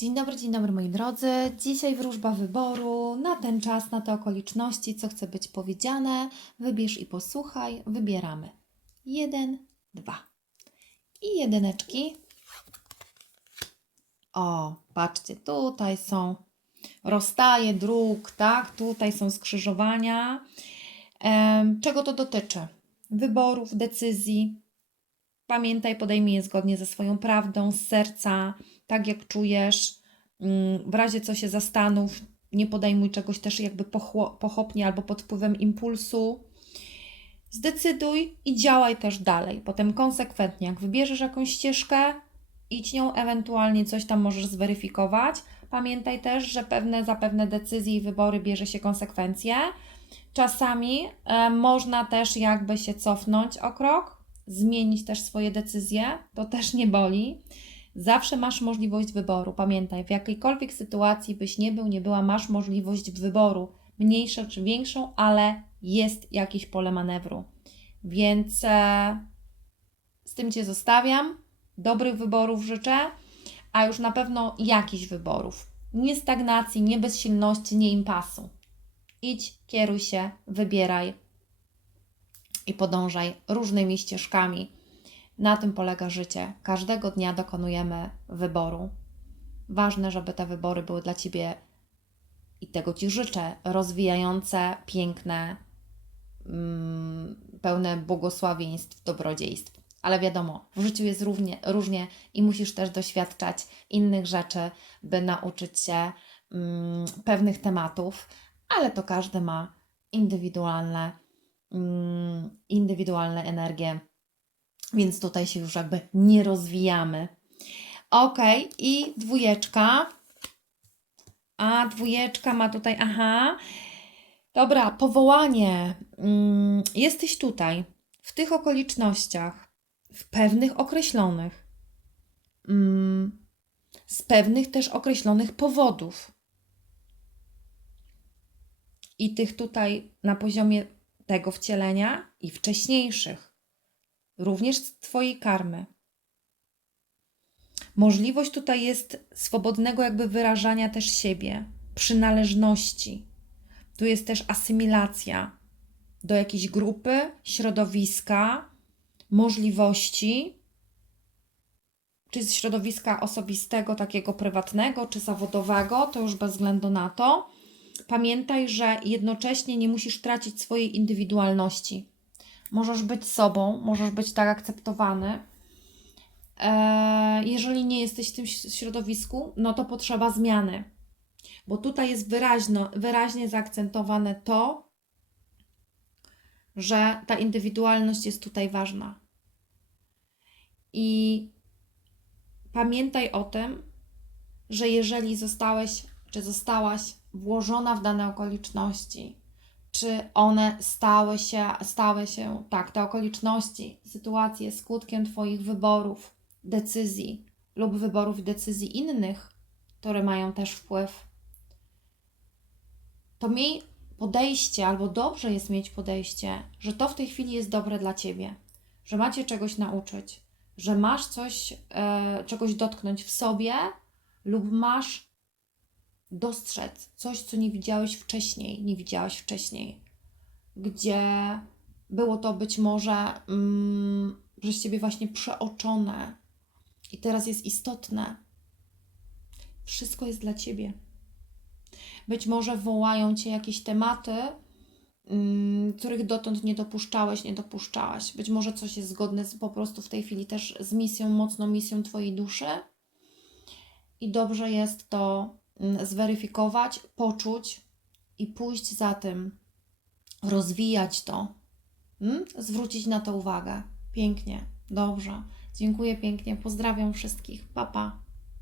Dzień dobry, dzień dobry moi drodzy. Dzisiaj wróżba wyboru na ten czas, na te okoliczności, co chce być powiedziane. Wybierz i posłuchaj. Wybieramy. Jeden, dwa. I jedyneczki. O, patrzcie, tutaj są rozstaje dróg, tak? Tutaj są skrzyżowania. Czego to dotyczy? Wyborów, decyzji. Pamiętaj, podejmij je zgodnie ze swoją prawdą, z serca, tak jak czujesz. Mm, W razie co się zastanów, nie podejmuj czegoś też jakby pochopnie albo pod wpływem impulsu. Zdecyduj i działaj też dalej. Potem konsekwentnie, jak wybierzesz jakąś ścieżkę, idź nią, ewentualnie coś tam możesz zweryfikować. Pamiętaj też, że pewne za pewne decyzje i wybory bierze się konsekwencje. Czasami e, można też jakby się cofnąć o krok, zmienić też swoje decyzje, to też nie boli. Zawsze masz możliwość wyboru. Pamiętaj, w jakiejkolwiek sytuacji byś nie był, nie była, masz możliwość wyboru, mniejszą czy większą, ale jest jakieś pole manewru. Więc e, z tym Cię zostawiam. Dobrych wyborów życzę, a już na pewno jakichś wyborów. Nie stagnacji, nie bezsilności, nie impasu. Idź, kieruj się, wybieraj i podążaj różnymi ścieżkami. Na tym polega życie. Każdego dnia dokonujemy wyboru. Ważne, żeby te wybory były dla Ciebie i tego Ci życzę, rozwijające, piękne, mm, pełne błogosławieństw, dobrodziejstw. Ale wiadomo, w życiu jest równie, różnie i musisz też doświadczać innych rzeczy, by nauczyć się mm, pewnych tematów, ale to każdy ma indywidualne, indywidualne energie, więc tutaj się już jakby nie rozwijamy. Ok, i dwójeczka. A dwójeczka ma tutaj, aha. Dobra, powołanie. Mm, jesteś tutaj, w tych okolicznościach, w pewnych określonych, mm, z pewnych też określonych powodów. I tych tutaj na poziomie tego wcielenia i wcześniejszych, również z Twojej karmy. Możliwość tutaj jest swobodnego jakby wyrażania też siebie, przynależności. Tu jest też asymilacja do jakiejś grupy, środowiska, możliwości, czy z środowiska osobistego, takiego prywatnego, czy zawodowego, to już bez względu na to. Pamiętaj, że jednocześnie nie musisz tracić swojej indywidualności. Możesz być sobą, możesz być tak akceptowany. Eee, jeżeli nie jesteś w tym środowisku, no to potrzeba zmiany. Bo tutaj jest wyraźno, wyraźnie zaakcentowane to, że ta indywidualność jest tutaj ważna. I pamiętaj o tym, że jeżeli zostałeś czy zostałaś włożona w dane okoliczności, czy one stały się, stały się, tak, te okoliczności, sytuacje skutkiem Twoich wyborów, decyzji lub wyborów i decyzji innych, które mają też wpływ, to miej podejście, albo dobrze jest mieć podejście, że to w tej chwili jest dobre dla Ciebie, że macie czegoś nauczyć, że masz coś, e, czegoś dotknąć w sobie lub masz dostrzec coś, co nie widziałeś wcześniej, nie widziałaś wcześniej, gdzie było to być może mm, przez Ciebie właśnie przeoczone i teraz jest istotne. Wszystko jest dla Ciebie. Być może wołają Cię jakieś tematy, mm, których dotąd nie dopuszczałeś, nie dopuszczałaś. Być może coś jest zgodne z, po prostu w tej chwili też z misją, mocną misją Twojej duszy. I dobrze jest to zweryfikować, poczuć i pójść za tym, rozwijać to, mm? zwrócić na to uwagę. Pięknie, dobrze. Dziękuję pięknie, pozdrawiam wszystkich. Pa, pa.